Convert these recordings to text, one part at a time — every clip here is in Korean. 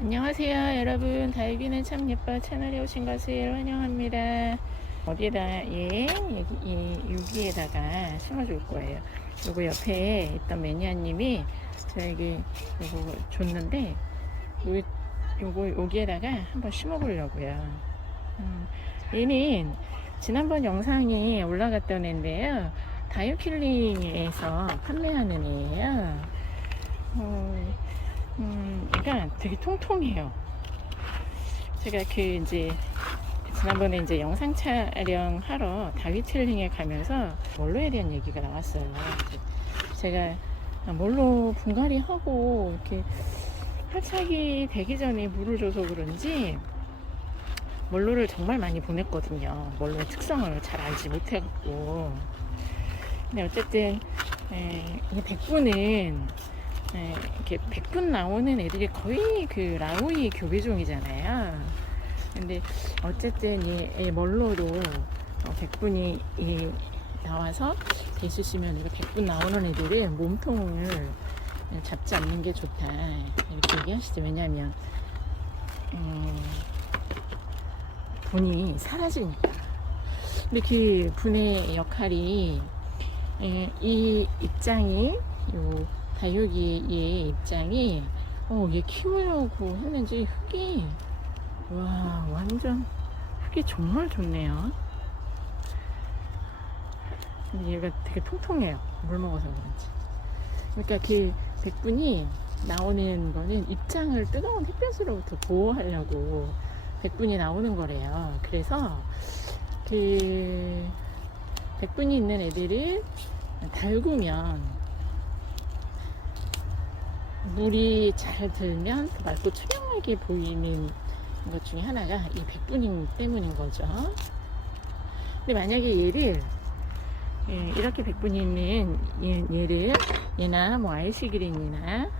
안녕하세요 여러분, 다이비는 참 예뻐 채널에 오신 것을 환영합니다. 어디에다 여기에다가 심어줄 거예요. 요거 옆에 있던 매니아님이 저에게 요거 줬는데 요거 여기에다가 한번 심어 보려고요. 얘는 지난번 영상에 올라갔던 애인데요, 다이어킬링에서 판매하는 애예요. 얘가 되게 통통해요. 제가 이제 지난번에 이제 영상 촬영하러 다이어킬링에 가면서 몰로에 대한 얘기가 나왔어요. 제가 몰로 분갈이 하고 이렇게 활착이 되기 전에 물을 줘서 그런지 몰로를 정말 많이 보냈거든요. 몰로의 특성을 잘 알지 못해갖고. 근데 어쨌든 이 백분은 이렇게 백분 나오는 애들이 거의 그 라우이 교배종이잖아요. 근데 어쨌든 이 멀로도 백분이 나와서 있으시면 이렇게 백분 나오는 애들은 몸통을 잡지 않는 게 좋다 이렇게 얘기하시죠. 왜냐하면 분이 사라지니까. 근데 그 분의 역할이 이 입장이 요 다육이의 입장이 얘 키우려고 했는지 흙이 완전 흙이 정말 좋네요. 근데 얘가 되게 통통해요. 물 먹어서 그런지. 그러니까 그 백분이 나오는 거는 입장을 뜨거운 햇볕으로부터 보호하려고 백분이 나오는 거래요. 그래서 그 백분이 있는 애들을 달구면 물이 잘 들면 맑고 투명하게 보이는 것 중에 하나가 이 백분이 때문인 거죠. 근데 만약에 얘를 이렇게 백분이 있는 얘를 얘나 뭐 아이시그린이나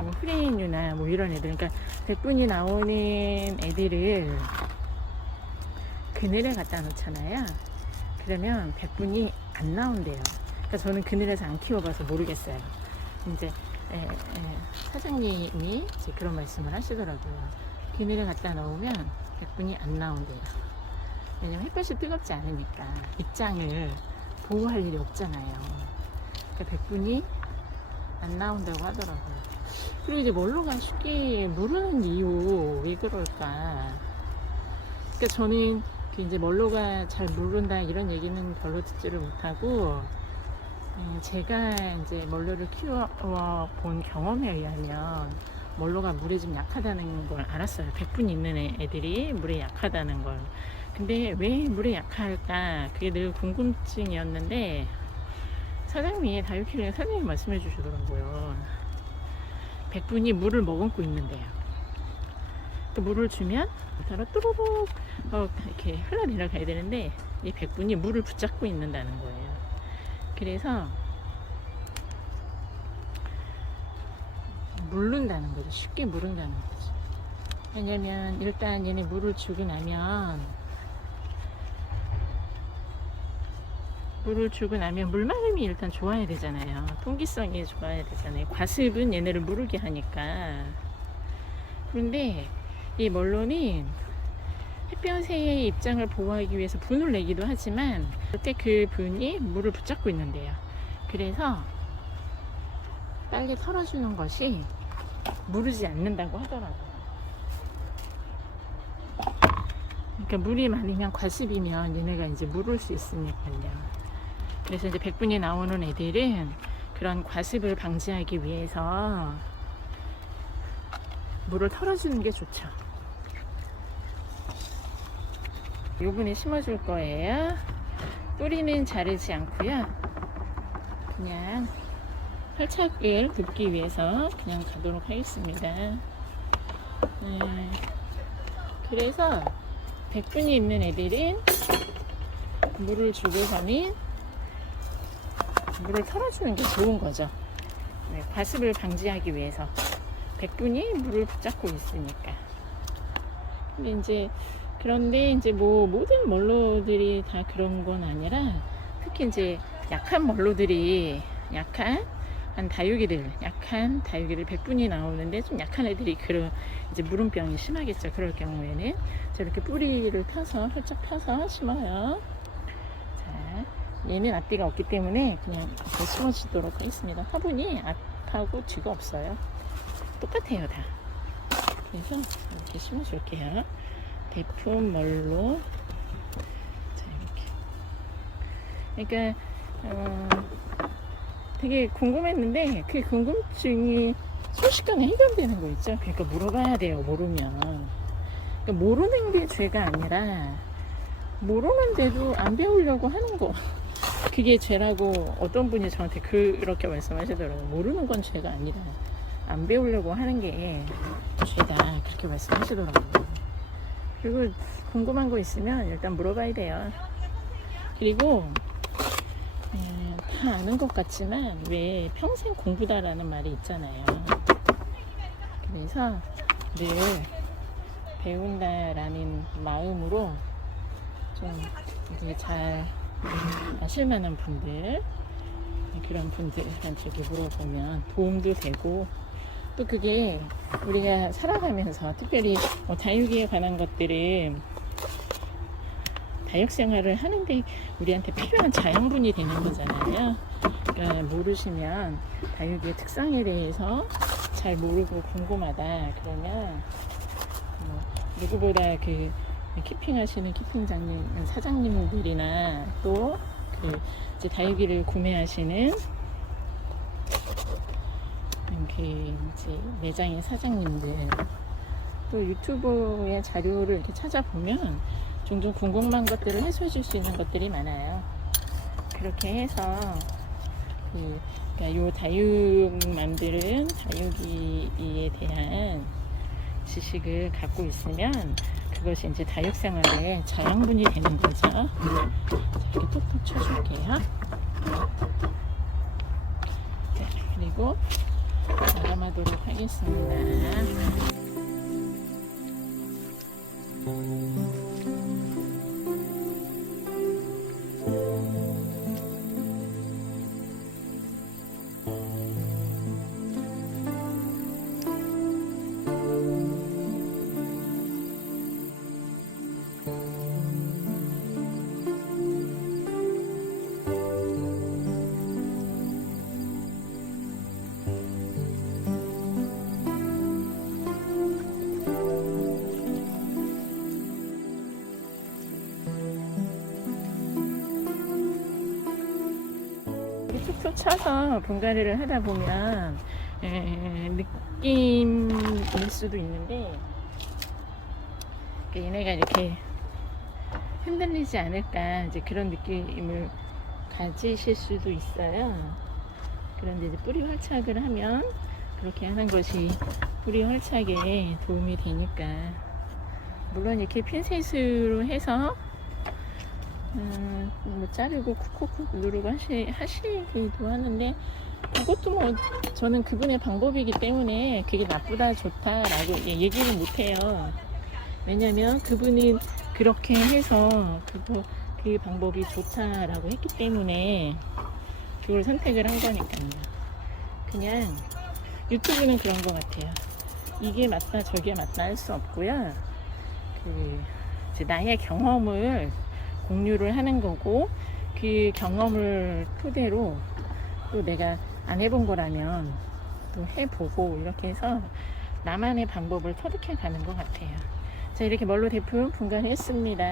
뭐 프레인유나 뭐 이런 애들, 그러니까 백분이 나오는 애들을 그늘에 갖다 놓잖아요. 그러면 백분이 안 나온대요. 그러니까 저는 그늘에서 안 키워봐서 모르겠어요. 이제 사장님이 이제 그런 말씀을 하시더라고요. 그늘에 갖다 놓으면 백분이 안 나온대요. 왜냐면 햇볕이 뜨겁지 않으니까 입장을 보호할 일이 없잖아요. 그러니까 백분이 안 나온다고 하더라고요. 그리고 이제 멀로가 쉽게 무르는 이유 왜 그럴까? 그러니까 저는 이제 멀로가 잘 무른다 이런 얘기는 별로 듣지를 못하고, 제가 이제 멀로를 키워본 경험에 의하면 멀로가 물에 좀 약하다는 걸 알았어요. 백분이 있는 애들이 물에 약하다는 걸. 근데 왜 물에 약할까? 그게 늘 궁금증이었는데 사장님이 다육킬링 사장님이 말씀해 주시더라고요. 백분이 물을 머금고 있는데요. 그 물을 주면 따라 뚜루룩 이렇게 흘러내려가야 되는데 이 백분이 물을 붙잡고 있는다는 거예요. 그래서 물른다는 거죠. 쉽게 물른다는 거죠. 왜냐면 일단 얘네 물을 주고 나면 물마름이 일단 좋아야 되잖아요. 통기성이 좋아야 되잖아요. 과습은 얘네를 무르게 하니까. 그런데 이 멀론이 햇볕의 입장을 보호하기 위해서 분을 내기도 하지만 그때 그 분이 물을 붙잡고 있는데요. 그래서 빨리 털어주는 것이 무르지 않는다고 하더라고요. 그러니까 물이 많으면 과습이면 얘네가 이제 무를 수 있으니까요. 그래서 이제 백분이 나오는 애들은 그런 과습을 방지하기 위해서 물을 털어주는 게 좋죠. 요번에 심어줄 거예요. 뿌리는 자르지 않고요. 그냥 활착을 굽기 위해서 그냥 가도록 하겠습니다. 그래서 백분이 있는 애들은 물을 주고서는 물을 털어주는 게 좋은 거죠. 과습을 방지하기 위해서. 백분이 물을 붙잡고 있으니까. 그런데 이제 뭐 모든 멀로들이 다 그런 건 아니라, 특히 이제 약한 멀로들이 약한 한 다육이들, 약한 다육이들 100분이 나오는데 좀 약한 애들이 그런 이제 물음병이 심하겠죠. 그럴 경우에는 저렇게 뿌리를 펴서 활짝 펴서 심어요. 자, 얘는 앞뒤가 없기 때문에 그냥 이렇게 심어주도록 하겠습니다. 화분이 앞하고 뒤가 없어요. 똑같아요, 다. 그래서 이렇게 심어줄게요. 대품 멀로. 자, 이렇게. 그러니까 되게 궁금했는데 그 궁금증이 순식간에 해결되는 거 있죠. 그러니까 물어봐야 돼요. 모르면. 그러니까 모르는 게 죄가 아니라 모르는데도 안 배우려고 하는 거. 그게 죄라고 어떤 분이 저한테 그렇게 말씀하시더라고요. 모르는 건 죄가 아니라 안 배우려고 하는 게 죄다. 그렇게 말씀하시더라고요. 그리고 궁금한 거 있으면 일단 물어봐야 돼요. 그리고 다 아는 것 같지만 왜 평생 공부다라는 말이 있잖아요. 그래서 늘 배운다라는 마음으로 좀 이게 잘 아실 만한 분들, 그런 분들한테 물어보면 도움도 되고, 또 그게 우리가 살아가면서 특별히 다육이에 관한 것들은 다육생활을 하는데 우리한테 필요한 자양분이 되는 거잖아요. 그러니까 모르시면 다육이의 특성에 대해서 잘 모르고 궁금하다 그러면 누구보다 그 키핑하시는 키핑장님 사장님들이나 또 그 이제 다육이를 구매하시는 그 이제 매장의 사장님들, 또 유튜브의 자료를 이렇게 찾아보면 종종 궁금한 것들을 해소해 줄 수 있는 것들이 많아요. 그렇게 해서 그러니까 요 다육 만드는 다육이에 대한 지식을 갖고 있으면 그것이 이제 다육 생활의 자양분이 되는 거죠. 자, 이렇게 톡톡 쳐줄게요. 자, 그리고 마감하도록 하겠습니다. 툭툭 쳐서 분갈이를 하다 보면 느낌일 수도 있는데 얘네가 이렇게 흔들리지 않을까 이제 그런 느낌을 가지실 수도 있어요. 그런데 이제 뿌리 활착을 하면 그렇게 하는 것이 뿌리 활착에 도움이 되니까, 물론 이렇게 핀셋으로 해서 뭐 자르고 쿡쿡쿡 누르고 하시기도 하는데, 그것도 뭐 저는 그분의 방법이기 때문에 그게 나쁘다 좋다라고 얘기를 못해요. 왜냐면 그분은 그렇게 해서 그 방법이 좋다라고 했기 때문에 그걸 선택을 한 거니까요. 그냥 유튜브는 그런 것 같아요. 이게 맞다 저게 맞다 할 수 없고요. 이제 나의 경험을 공유를 하는 거고, 그 경험을 토대로 또 내가 안 해본 거라면 또 해보고, 이렇게 해서 나만의 방법을 터득해 가는 것 같아요. 자, 이렇게 멀로 대품 분갈이 했습니다.